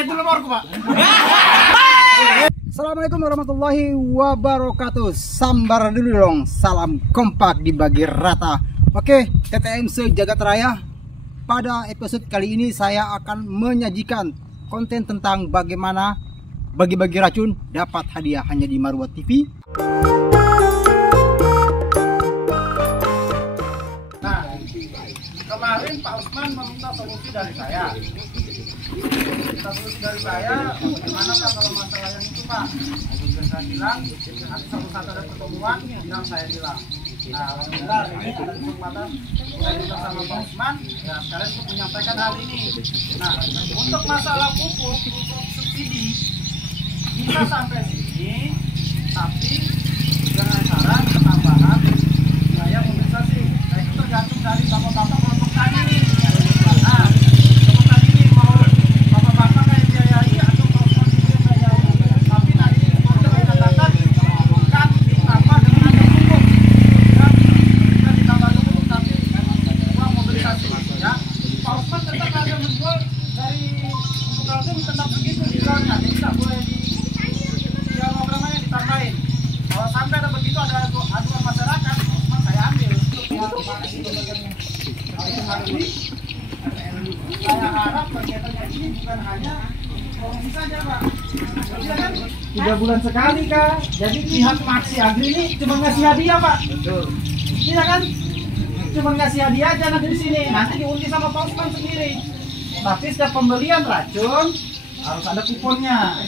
itu nomorku, Pak. Assalamualaikum warahmatullahi wabarakatuh. Sambar dulu dong. Salam kompak dibagi rata. Oke, TTM sejagat raya. Pada episode kali ini saya akan menyajikan konten tentang bagaimana bagi-bagi racun dapat hadiah hanya di Marwat TV. Nah, kemarin Pak Usman meminta solusi dari saya. Bagaimana Pak kalau masalah yang itu, Pak? Kemudian saya bilang, nanti suatu saat ada pertemuan, bilang saya bilang. Nah, alhamdulillah ini ada kesempatan saya bersama Pak Usman, ya sekarang untuk menyampaikan hal ini. Nah, untuk masalah pupuk subsidi bisa sampai sini, tapi dengan syarat tambahan saya mobilisasi. Nah, itu tergantung dari bapak-bapak kelompok tani ini. Nah, kelompok tani ini mau bapak-bapak kayak biayai atau kelompok ini biayai. Tapi nanti untuk kita datang kan ditambah dengan ada pupuk. Kan kita ditambah dengan pupuk tapi uang mobilisasi. Ya, Pak Usman tetap ada menjual dari pupuk racun tetap begitu jualnya. Jadi tidak boleh ditambahin. Kalau sampai ada begitu ada aduan masyarakat, saya ambil. Saya harap kegiatan ini bukan hanya promosi saja, Pak. Iya kan? 3 bulan sekali, Kak. Jadi pihak Maksi Agri ini cuma ngasih hadiah, Pak. Betul. Iya kan? Cuma ngasih hadiah aja nanti di sini. Nanti diundi sama Pak Usman sendiri. Tapi setiap pembelian racun harus ada kuponnya.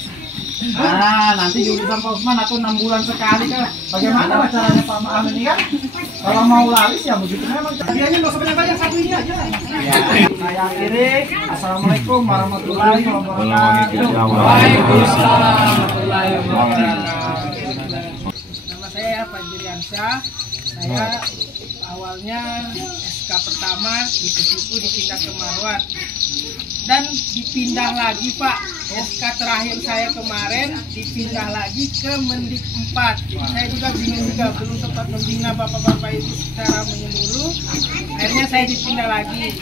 Nah, nanti diundi sama Pak Usman atau 6 bulan sekali, Kak. Bagaimana caranya Pak Maam ini kan? Kalau mau laris ya begitu memang. Hadiahnya nggak usah banyak-banyak, satu ini aja. Ya, saya akhiri. Assalamualaikum warahmatullahi wabarakatuh. Waalaikumsalam warahmatullahi wabarakatuh. Nama saya Fajriansyah. Saya awalnya SK pertama di Kesuku dipindah ke Marwat. Dan dipindah lagi, Pak. SK terakhir saya kemarin dipindah lagi ke Mendik 4. Saya juga bingung juga, belum sempat membina bapak-bapak itu secara menyeluruh. Akhirnya saya dipindah lagi.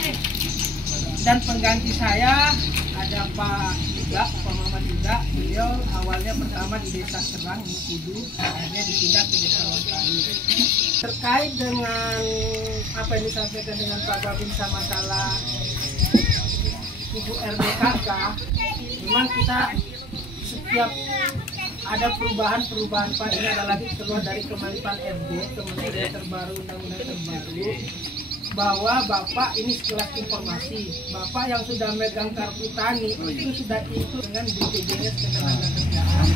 Dan pengganti saya ada Pak juga, Pak Muhammad juga. Beliau awalnya pertama di Desa Serang, Kudu, akhirnya dipindah ke Desa Lantari. Terkait dengan apa yang disampaikan dengan Pak Babin sama masalah Ibu RDKK, memang kita setiap ada perubahan Pak. Ini adalah lagi keluar dari Kemenpan RD, Kementerian terbaru, undang-undang terbaru, bahwa Bapak ini sekilas informasi, Bapak yang sudah megang kartu tani itu sudah ikut dengan BPJS Ketenagakerjaan.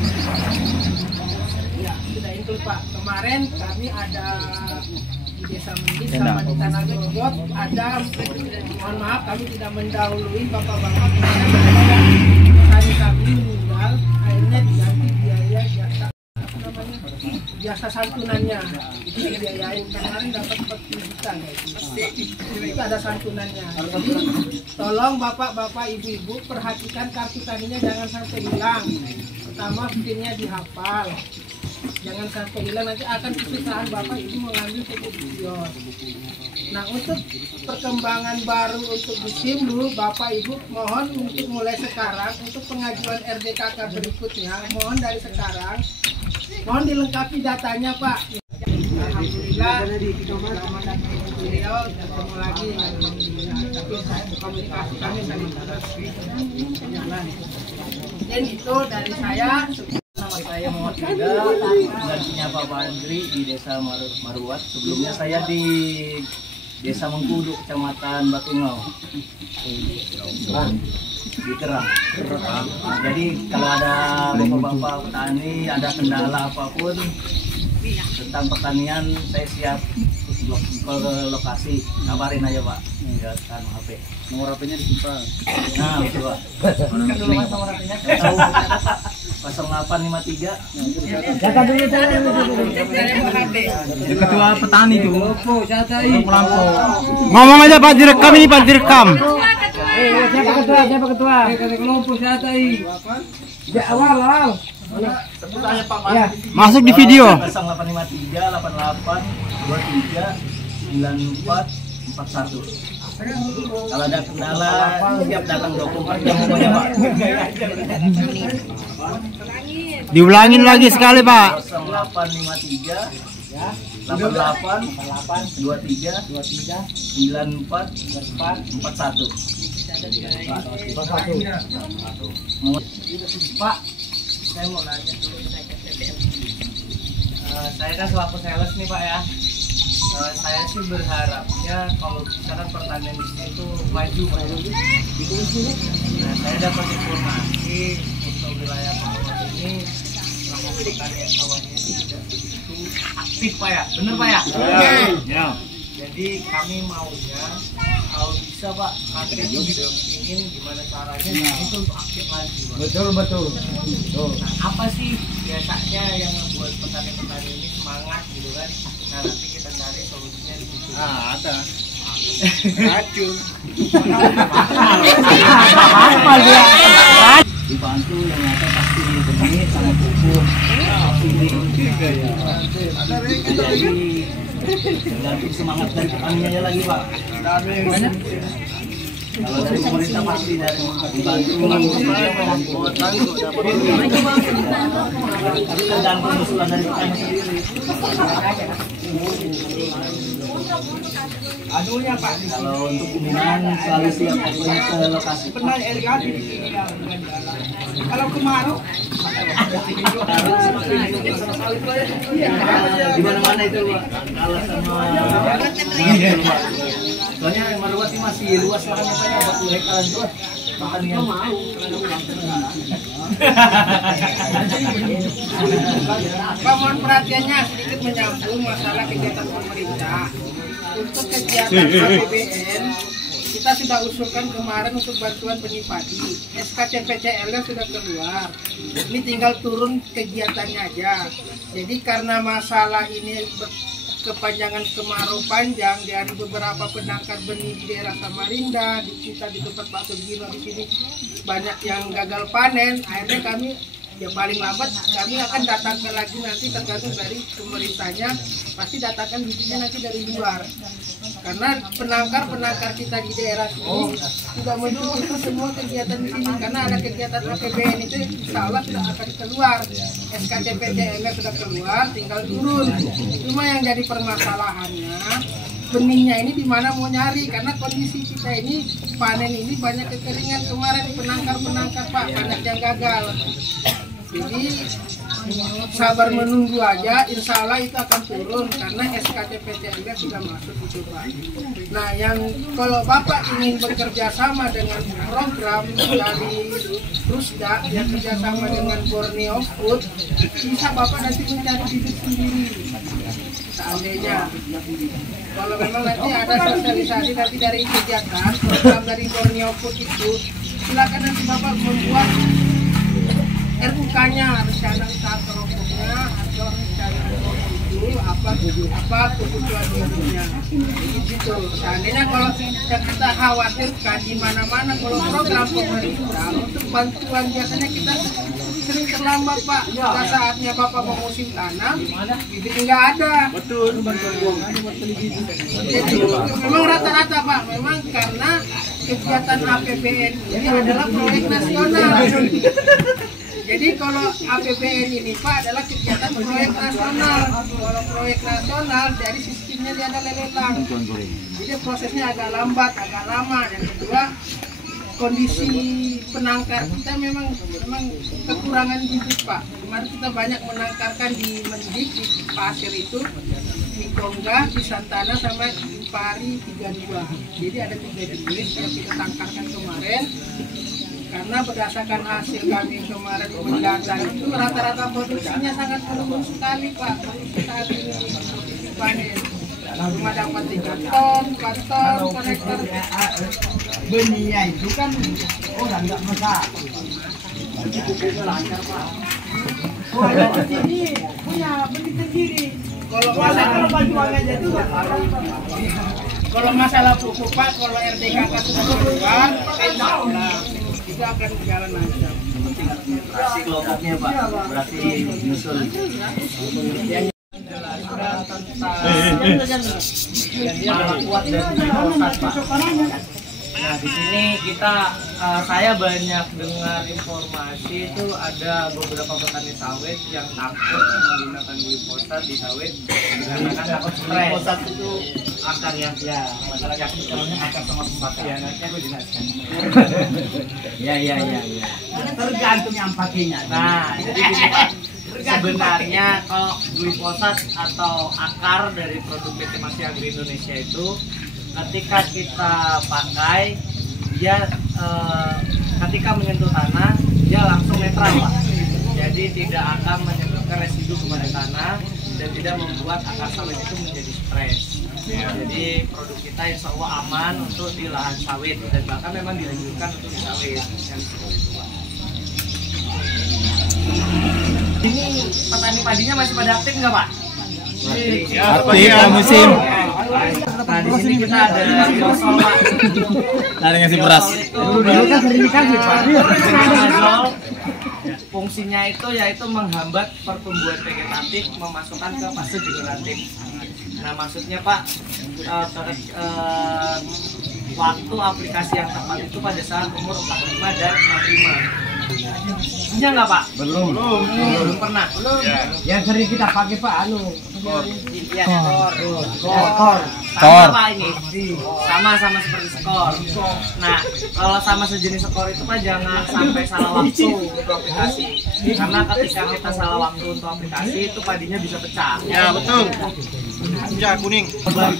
Ya, sudah ikut, Pak. Kemarin kami ada di Desa Mendik sama di Tanah Gejot ada, mohon maaf kami tidak mendahului bapak-bapak tani kami meninggal, akhirnya diganti biaya jasa santunannya itu dibiayain. Kemarin dapat 40 juta itu ada santunannya. Jadi tolong bapak-bapak ibu-ibu perhatikan kartu taninya jangan sampai hilang. Pertama pinnya dihafal, jangan sampai hilang, nanti akan kesusahan bapak ibu mengambil pupuk bios. Nah, untuk perkembangan baru untuk di Simlu, bapak ibu mohon untuk mulai sekarang untuk pengajuan RDKK berikutnya, mohon dari sekarang mohon dilengkapi datanya, Pak. Alhamdulillah beliau ketemu lagi, tapi komunikasi kami saling berjalan. Dan itu dari saya. Nama saya Muhammad Yuda, gantinya Pak Bandri di Desa Marwat. Sebelumnya saya di Desa Mengkudu, Kecamatan Batungau, di Kerang. Nah, jadi kalau ada bapak-bapak petani, ada kendala apapun tentang pertanian, saya siap ke lokasi. Kabarin aja, Pak. Ya, kan HP. Nomor HP-nya disimpan. Nah, betul, Pak. Kan dulu Mas nomor HP-nya. Tahu. 0853. Ketua petani tuh. Ngomong aja Pak, direkam ini Pak, direkam. Siapa ketua? Kelompok siapa ini? Di awal. Ya, masuk di video. 0853 88 23 94 41. Kalau ada kendala siap datang 24 jam pokoknya Pak. Diulangin lagi sekali Pak. 0853 88 23 94 41. Pak, saya mau nanya dulu. Saya kan selaku sales nih Pak ya. Saya sih berharapnya kalau misalkan pertanian di sini tuh maju. Nah, saya dapat informasi untuk wilayah Bawah ini pertanian sawahnya itu tidak begitu aktif Pak ya, bener Pak ya? Ya. Jadi kami maunya kalau bisa Pak, kami juga ingin gimana caranya itu untuk aktif lagi Pak. Betul. Nah, apa sih biasanya yang membuat petani-petani ini semangat gitu kan? Nah, nanti kita cari solusinya di situ. Ada. Racun. Apa dia? Dibantu yang ada pasti benih sama pupuk. Jadi tergantung semangat dari petaninya lagi Pak. Kalau dari pemerintah pasti dari dibantu. Tapi tergantung usulan dari petani sendiri. Aduhnya Pak, Kalau untuk kuningan selalu siap ke lokasi. pernah irigasi kalau kemarau Di mana-mana itu Pak. Kalau sama soalnya Marwah sih masih luas lahannya Pak, 40 hektar itu pertanian. Pak, mohon perhatiannya sedikit menyambung masalah kegiatan pemerintah. Untuk kegiatan APBN kita sudah usulkan kemarin untuk bantuan benih padi. SKCPCL-nya sudah keluar. Ini tinggal turun kegiatannya aja. Jadi karena masalah ini kepanjangan kemarau panjang dari beberapa penangkar benih di daerah Samarinda, di kita di tempat Pak Sugino di sini banyak yang gagal panen. Akhirnya kami ya paling lambat kami akan datangkan lagi nanti tergantung dari pemerintahnya, pasti datangkan bijinya nanti dari luar. Karena penangkar kita di daerah sini sudah mendukung semua kegiatan di sini karena ada kegiatan APBN itu insya Allah sudah akan keluar. SKCPCL sudah keluar, tinggal turun. Cuma yang jadi permasalahannya benihnya ini di mana mau nyari karena kondisi kita ini panen ini banyak kekeringan kemarin penangkar Pak, banyak yang gagal. Jadi sabar menunggu aja, insya Allah itu akan turun karena SKCPCL sudah masuk itu Pak. Nah, yang kalau Bapak ingin bekerja sama dengan program dari Rusda yang kerjasama dengan Borneo Food, bisa Bapak nanti mencari bibit sendiri. Seandainya kalau memang nanti ada sosialisasi nanti dari kegiatan program dari Borneo Food itu, silakan nanti Bapak membuat RUK-nya, rencana usaha kelompoknya atau rencana itu apa kebutuhan hidupnya. Gitu. Seandainya kalau kita khawatirkan di mana-mana kalau program pemerintah untuk bantuan biasanya kita sering terlambat Pak. Pada saatnya Bapak mau musim tanam, bibit nggak ada. Betul. Jadi memang rata-rata Pak, memang karena kegiatan APBN ini adalah proyek nasional. Jadi kalau APBN ini Pak adalah kegiatan proyek nasional. Kalau proyek nasional dari sistemnya dia ada lelang. Jadi prosesnya agak lambat, agak lama. Dan kedua kondisi penangkar kita memang kekurangan bibit Pak. Kemarin kita banyak menangkarkan di Mendik, di Pasir itu, di Kongga, di Santana sama di Pari 32. Jadi ada 3 jenis yang kita tangkarkan kemarin. Karena berdasarkan hasil kami kemarin mendata itu rata-rata produksinya sangat menurun sekali Pak. Saat ini produksi panen cuma dapat 3 ton, 4 ton per hektar. Benihnya itu kan nggak masalah. Lancar Pak. Oh, ini punya benih sendiri. Kalau masalah bantuannya jadi kalau masalah pupuk Pak, kalau RDKK sudah keluar, insya Allah itu akan berjalan lancar. Berarti kelompoknya Pak, berarti nyusul. malah kuat dan glifosaat, Pak. Nah di sini saya banyak dengar informasi itu ada beberapa petani sawit yang takut menggunakan glifosat di sawit karena takut stres. Glifosat itu akar yang masalah yang sebetulnya akar sama pembakar. Ya nanti aku jelaskan. Ya. Tergantung yang pakainya. Nah jadi gini Pak. Sebenarnya kalau glifosat atau akar dari produk PT Masih Agri Indonesia itu ketika kita pakai dia ketika menyentuh tanah dia langsung netral Pak. Jadi tidak akan menyebabkan residu kepada tanah dan tidak membuat akar sawit itu menjadi stres. Jadi produk kita insya Allah aman untuk di lahan sawit dan bahkan memang dianjurkan untuk di sawit yang seperti itu Pak. Ini petani padinya masih pada aktif nggak Pak? Aktif musim. Nah di sini kita ada aerosol Pak. Ada ngasih beras. Aerosol fungsinya itu yaitu menghambat pertumbuhan vegetatif memasukkan ke fase generatif. Nah maksudnya Pak waktu aplikasi yang tepat itu pada saat umur 45 dan 65. Punya nggak Pak? Belum pernah. Yang sering kita pakai Pak skor. Sama Pak ini. Sama seperti skor. Nah, kalau sama sejenis skor itu Pak jangan sampai salah waktu untuk aplikasi. Karena ketika kita salah waktu untuk aplikasi itu padinya bisa pecah. Ya, betul. Ya, kuning. Untuk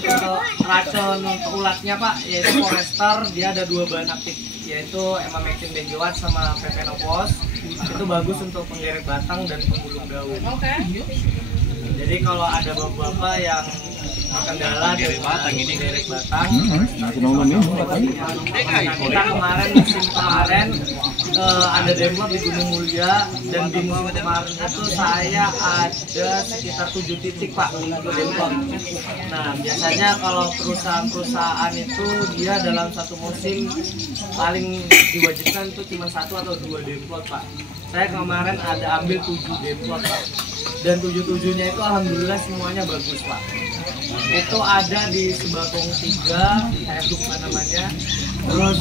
racun untuk ulatnya Pak yaitu Forester, dia ada 2 bahan aktif yaitu emamectin benzoat sama pepenopos. Itu bagus untuk penggeret batang dan pembulung daun. Jadi kalau ada bapak-bapak yang kendala dari batang kita kemarin musim kemarin ada demlot di Gunung Mulia dan di musim kemarin itu saya ada sekitar 7 titik Pak untuk demlot. Nah biasanya kalau perusahaan itu dia dalam satu musim paling diwajibkan itu cuma 1 atau 2 demlot Pak. Saya kemarin ada ambil 7 demlot Pak. Dan 7-7-nya itu alhamdulillah semuanya bagus Pak. Itu ada di Sebakong 3, saya lupa namanya. Terus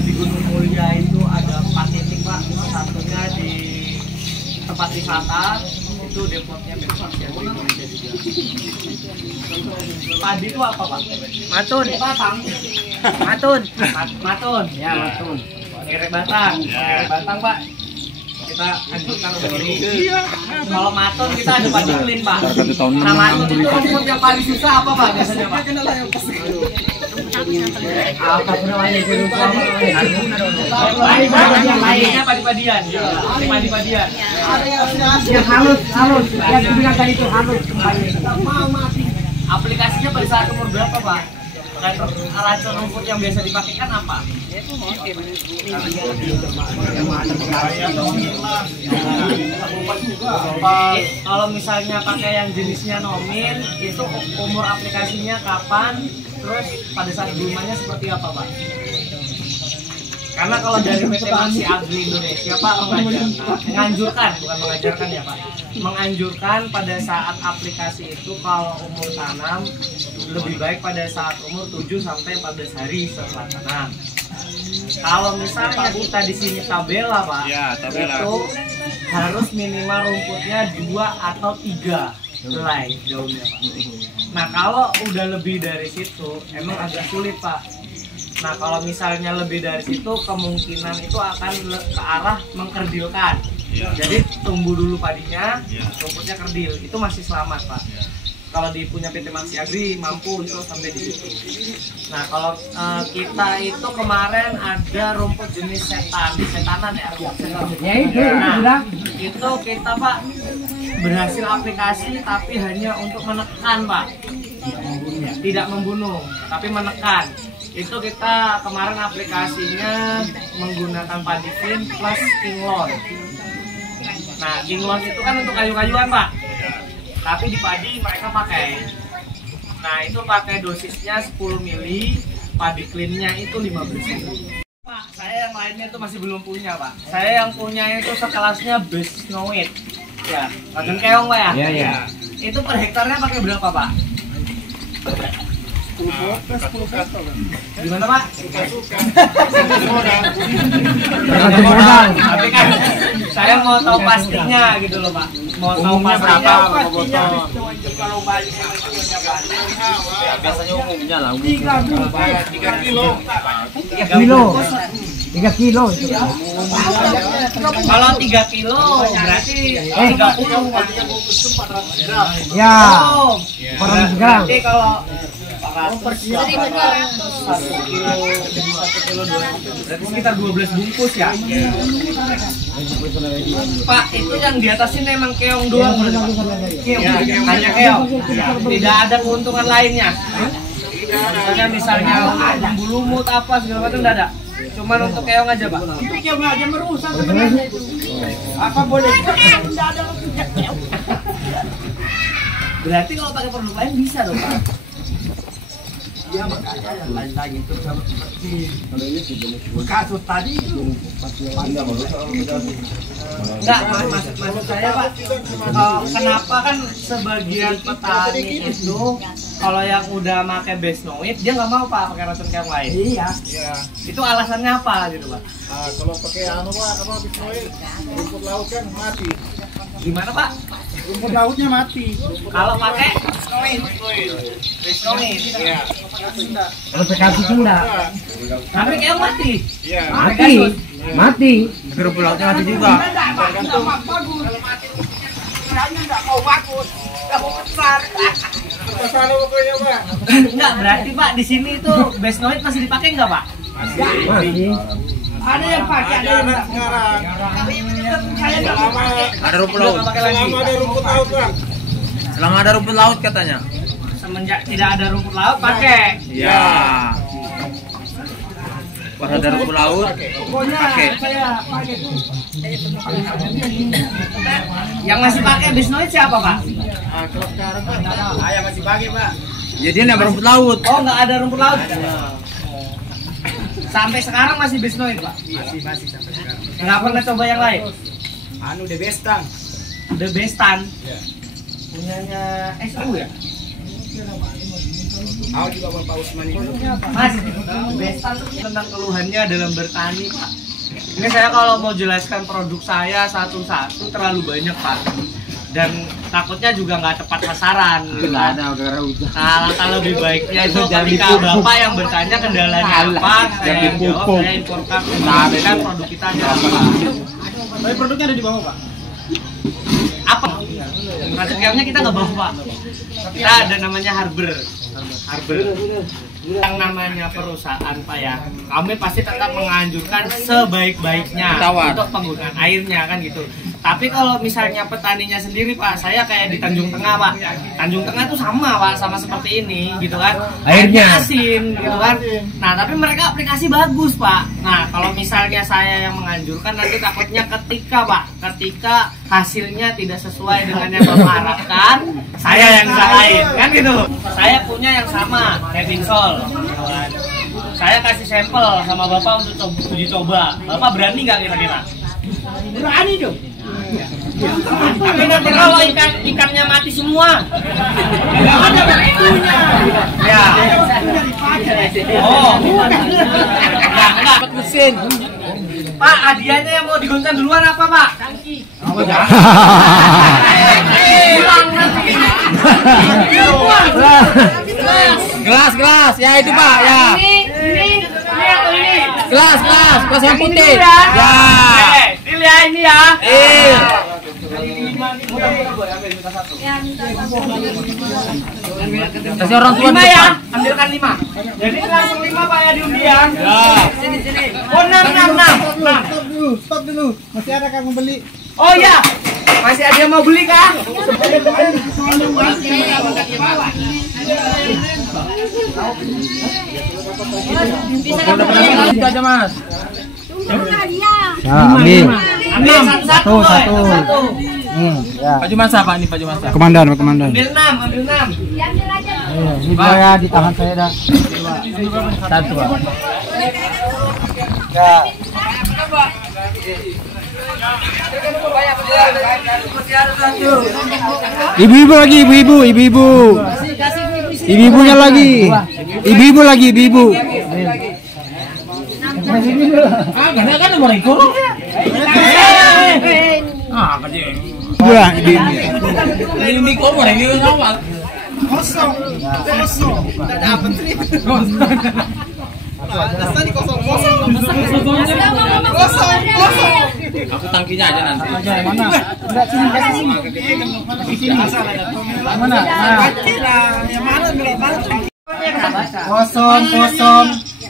di Gunung Mulia itu ada 4 titik Pak. Satunya di tempat wisata, itu demplotnya Masih Agri Indonesia juga. Padi itu apa Pak? Matun. Matun. Ya matun. Gerek batang Pak. Kita anjurkan untuk ini. Kalau matun kita ada padi clean Pak. Nah matun itu rumput yang paling susah apa Pak biasanya Pak? Apa namanya itu rumput? Lainnya padi-padian. Padi-padian. Yang halus, yang dibilang tadi itu halus. Aplikasinya pada saat umur berapa Pak? Racun rumput yang biasa dipakai kan apa? Kalau misalnya pakai yang jenisnya nomin, itu umur aplikasinya kapan? Terus pada saat gulmanya seperti apa Pak? Karena kalau dari PT Masih Agri Indonesia Pak menganjurkan, bukan mengajarkan ya Pak, menganjurkan pada saat aplikasi itu kalau umur tanam lebih baik pada saat umur 7 sampai 14 hari setelah tanam. Kalau misalnya kita di sini tabela Pak, itu harus minimal rumputnya 2 atau 3 helai daunnya Pak. Nah kalau udah lebih dari situ emang agak sulit Pak. Nah kalau misalnya lebih dari situ kemungkinan itu akan ke arah mengkerdilkan. Jadi tumbuh dulu padinya, rumputnya kerdil, itu masih selamat Pak. Kalau di punya PT Masih Agri mampu untuk sampai di situ. Nah kalau kita itu kemarin ada rumput jenis setanan ya. Nah itu kita Pak berhasil aplikasi tapi hanya untuk menekan Pak, tidak membunuh tapi menekan. Itu kita kemarin aplikasinya menggunakan Padifin plus Kinglon. Nah Kinglon itu kan untuk kayu-kayuan Pak, tapi di padi mereka pakai. Nah itu pakai dosisnya 10 mili, padi cleannya itu 15 mili. Pak, saya yang lainnya itu masih belum punya Pak. Saya yang punya itu sekelasnya Besnoid. Ya, bagian keong Pak ya? Iya. Itu per hektarnya pakai berapa, Pak? 10 hektar. Gimana, Pak? Tapi kan saya mau tahu pastinya gitu loh, Pak. Mau tahu pastinya pastinya. kalau balik Biasanya umumnya lah. 3 kilo. 3 kilo itu. Kalau 3 kilo berarti 30. Ya, Oh, 400 gram. berarti kalau 1 kilo, 1 kilo 200, berarti sekitar 12 bungkus ya. Pak, itu yang di atas ini memang keong doang berarti, Pak? Keong, hanya keong. Tidak ada keuntungan lainnya. Misalnya bumbu lumut apa segala macam tidak ada. Cuman untuk keong aja, Pak. Itu keong aja merusak sebenarnya itu. Apa boleh? Tidak ada keong. Berarti kalau pakai produk lain bisa dong, Pak? Ya makanya yang lain lagi itu seperti kasus tadi itu. Enggak, maksud saya, Pak, kenapa kan sebagian petani itu kalau yang udah pakai Besnoid dia nggak mau, Pak, pakai racun keong lain. Iya. Itu alasannya apa gitu, Pak? Kalau pakai rumput laut kan mati. Gimana, Pak? Rumput lautnya mati. Kalau pakai Besnoid, Iya. Kalau PKP itu enggak. tapi keong mati. Iya. Mati. Rumput lautnya mati juga. Tergantung. Bagus. Kalau mati kiranya enggak mau bagus. Enggak mau besar. Besar pokoknya, Pak. Enggak, berarti, Pak, di sini itu Besnoid masih dipakai nggak, Pak? Masih. Ada yang pakai, ada yang enggak sekarang. Saya enggak mau pakai. Ada rumput laut. Nggak pakai lagi. Selama ada rumput laut, Pak. Selama ada rumput laut katanya. Semenjak tidak ada rumput laut pakai. Ya. Pas ada rumput laut, Pokoknya pakai. saya pakai itu. Yang masih pakai Besnoid siapa, Pak? Kalau sekarang Pak, saya masih pakai, Pak. Jadi ini rumput laut. Oh, nggak ada rumput laut. Sampai sekarang masih Besnoid, Pak? Masih sampai sekarang. Nggak pernah coba yang lain? The Bestang. The Bestan. Punyanya SU ya? Aku juga Bapak Usman itu. Mas, The Bestan tentang keluhannya dalam bertani, Pak. Ini saya kalau mau jelaskan produk saya satu-satu terlalu banyak, Pak. Dan takutnya juga nggak tepat sasaran. Gitu kan? Nah, kalau lebih baiknya itu ketika Bapak yang bertanya kendalanya apa, saya yang jawab, saya imporkan produk kita ada apa. Tapi produknya ada di bawah, Pak. Apa? Racun keongnya kita nggak bawa, Pak. Kita ada namanya Harbor. Yang namanya perusahaan, Pak, ya, kami pasti tetap menganjurkan sebaik-baiknya untuk penggunaan airnya kan gitu. Tapi kalau misalnya petaninya sendiri, Pak, saya kayak di Tanjung Tengah, Pak. Tanjung Tengah itu sama, Pak, sama seperti ini gitu kan. Airnya asin gitu kan. Nah, tapi mereka aplikasi bagus, Pak. Nah, kalau misalnya saya yang menganjurkan, nanti takutnya ketika hasilnya tidak sesuai dengan yang Bapak harapkan, saya yang salahin kan gitu. Saya punya yang sama, Revinsol. Saya kasih sampel sama Bapak untuk uji coba. Bapak berani nggak kira-kira? Berani dong. Tapi nanti kalau ikannya mati semua, Ada waktunya. ya. Oh, enggak. Mesin. Pak, hadiahnya yang mau digunting duluan apa, Pak? Gelas. Ya itu, Pak, ya. Ini atau ini? Gelas yang putih. Ini ya. Ya. Ini ya, ini ya. Kasih orang tua 5 di ya, depan. ambilkan 5. Jadi langsung 5, Pak, ya, diundi ya. Ya. Sini. Oh, 6. Stop dulu. Masih ada kang membeli. Oh iya, masih ada yang mau beli kah? Itu aja, Mas. Ya, ambil. Ambil satu. Ya. Pak Jumansa, Pak, ini Pak Jumansa. Komandan. Ambil 6. Ini saya di tangan saya dah. Satu, Pak. Ya. Ibu-ibu lagi, ibu-ibu. Ibu-ibunya lagi. Ibu-ibu lagi, ibu-ibu. Ah, gak kan nomor itu. Ah, apa dia? Dua, ibu-ibu. Ini di komor ini awal. Kosong. Tidak dapat nih. Aku tangkinya aja nanti. Mana? Enggak sini, Mana? Nah. Yang mana?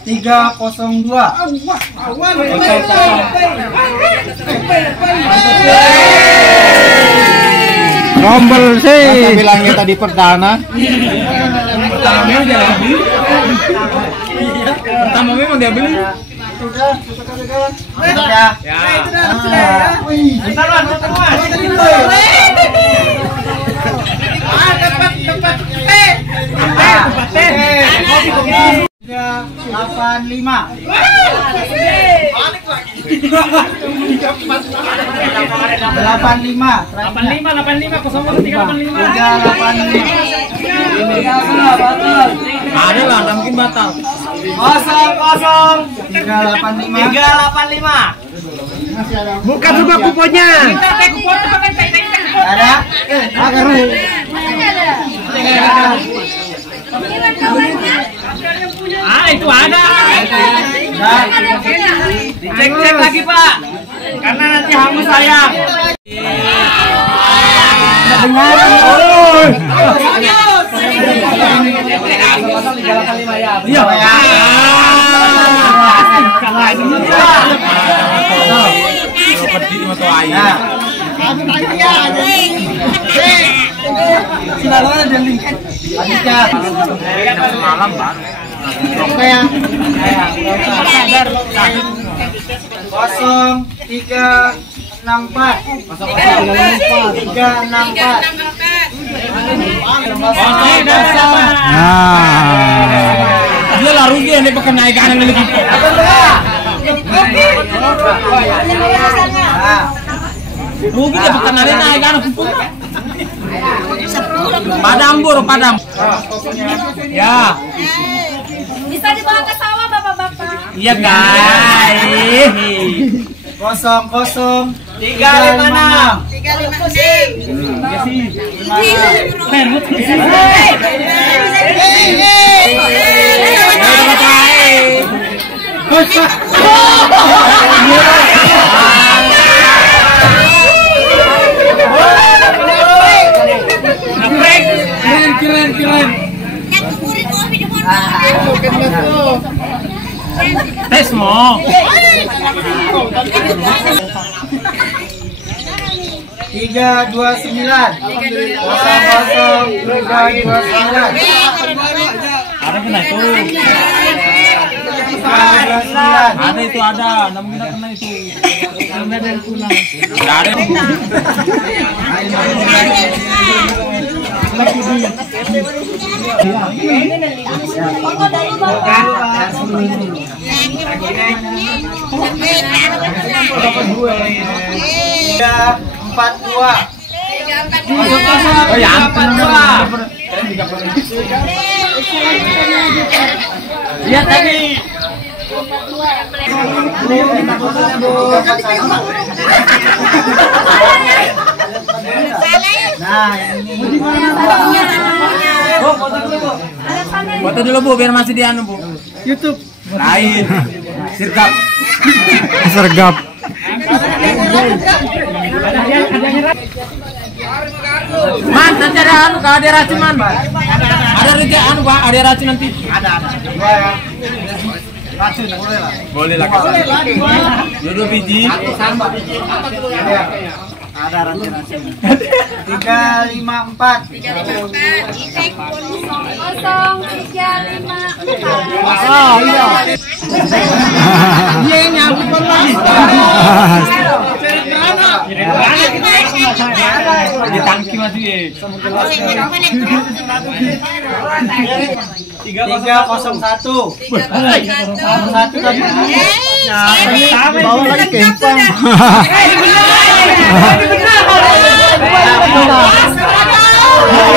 00302. Rombel sih. Bilangnya tadi perdana. Pertama memang dia beli. Pertama memang dia beli. Sudah. Ya. Bentar, Mas. Tempat. 85. Ada lah, nggak mungkin batal. 385. Buka coba kuponnya. Ada? Ah, itu ada. Dicek lagi Pak, karena nanti hangus sayang. Iya. Malam baru. 0364. Dia lah rugi yang dia pakai naikkan yang lebih. Rugi dia pakai naikkan pupuk. Padam bur, padam. Ya. Bisa dibawa ke sawah bapak-bapak. Iya guys. 00 356. Keren. Yang kuburin kopi di pondok. Tes mo. 329. 00329. Ada kena itu. 329. Ada itu ada. Namun kita kena itu. Ada yang pulang. Tidak ada. Foto dari bapak. 342. Oh ya ampun. Lihat tadi. Nah, ini. Foto dulu Bu biar masih di anu Bu. YouTube. Lain. Sirgap. Sergap. Man, nanti ada anu kalau ada racun man. Ada rezeki anu Pak, ada racun nanti. Ada. Racun boleh lah. Boleh lah. Dua biji. Ada racun. 354. 0354. Oh iya. Dia nyambut lagi. Di tangki masih ya. 301. 1 tadi. Bawa lagi kempang.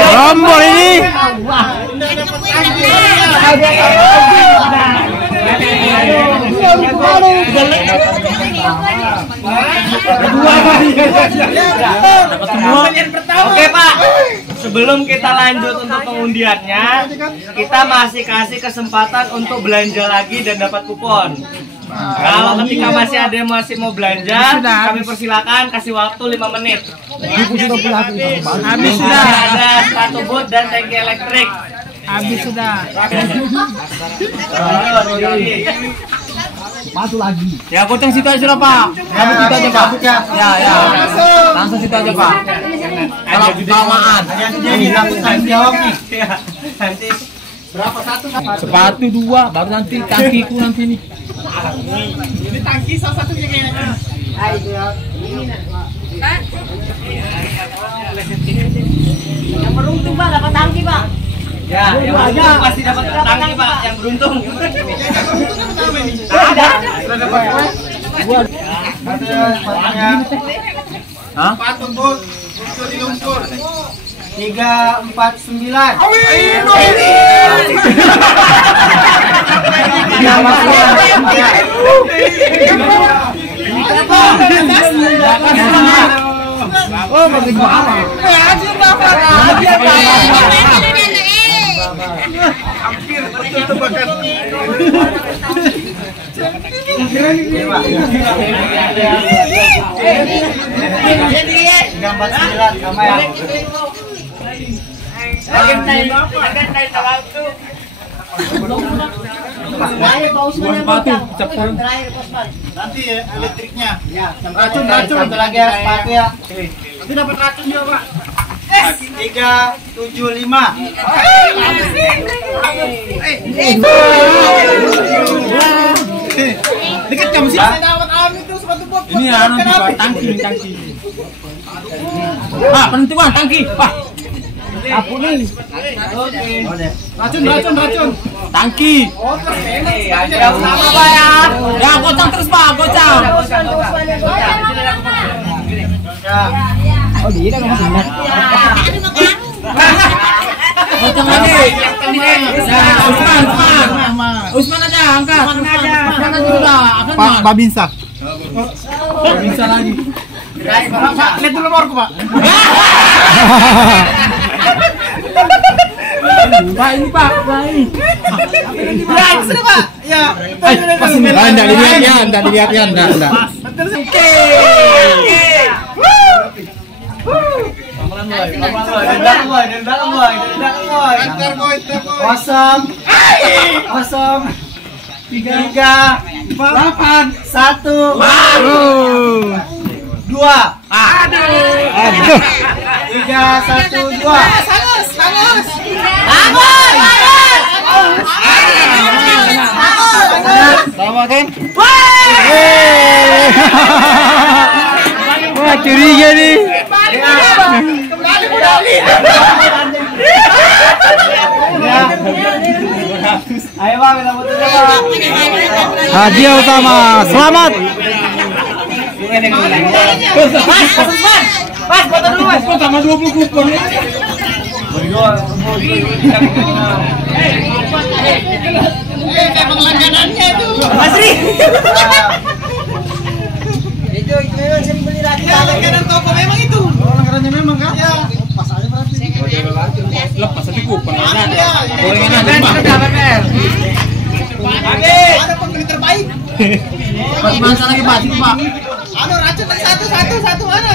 Rombol ini. Oke Pak, sebelum kita lanjut untuk pengundiannya, kita masih kasih kesempatan untuk belanja lagi dan dapat kupon. Kalau ketika masih ada yang masih mau belanja, kami persilakan kasih waktu 5 menit. Habis sudah. Ada sepatu boot dan tangki elektrik. Habis sudah. Sepatu lagi. Ya goceng situ aja Pak. Kamu situ aja Pak. Ya. Langsung situ aja Pak. Kalau kelamaan. Jawab nih. Nanti Berapa satu? Sepatu 2, baru nanti tangkiku nanti nih. Ini tangki salah satunya kayaknya. Yang beruntung Pak dapat tangki Pak. ya, yang beruntung pasti dapat tangki Pak, yang beruntung. Hah? Sepatu bot untuk di lumpur. 349. Oh, makin mahal. Hampir betul tebakan. Sepatu cepet. Nanti ya elektriknya. Racun. Satu lagi ya sepatu ya. Nanti dapat racun juga Pak. 375. Dekat kamu sih. Saya dapat amin tuh sepatu bot. Ini anu Pak, tangki. Pak, penentuan tangki, Pak. Apa nih? Racun. Tangki. Yang sama Pak ya. Ya, gocang terus Pak, gocang. Oh, dia kan masih enak. Gocang lagi. Usman aja, angkat. Usman aja sudah. Pak Babinsa. Bisa lagi. Pak, lihat dulu nomorku Pak. Pak ini Pak, baik. Ya, sudah Pak. Ya. Enggak dilihat ya. Kosong. 3, 4, 1, 2. Aduh. 3, 1, 2. Sama kan? Wah, curiga nih. Kembali modalin. Ayo Bang, kita fotonya Bang. Hadiah utama, selamat. Mas, foto dulu Mas. Sama 20 kupon. Emang langganannya tuh. Mas Ri. Itu memang sering beli lagi. Ya, langganan toko memang itu. Oh, langganannya memang kan? Ya. Pas aja berarti. Lepas aja kupon. Gorengan Gorengan aja Pak. ada pembeli terbaik. Pak, mana lagi Pak? Sini Pak. Racun satu mana?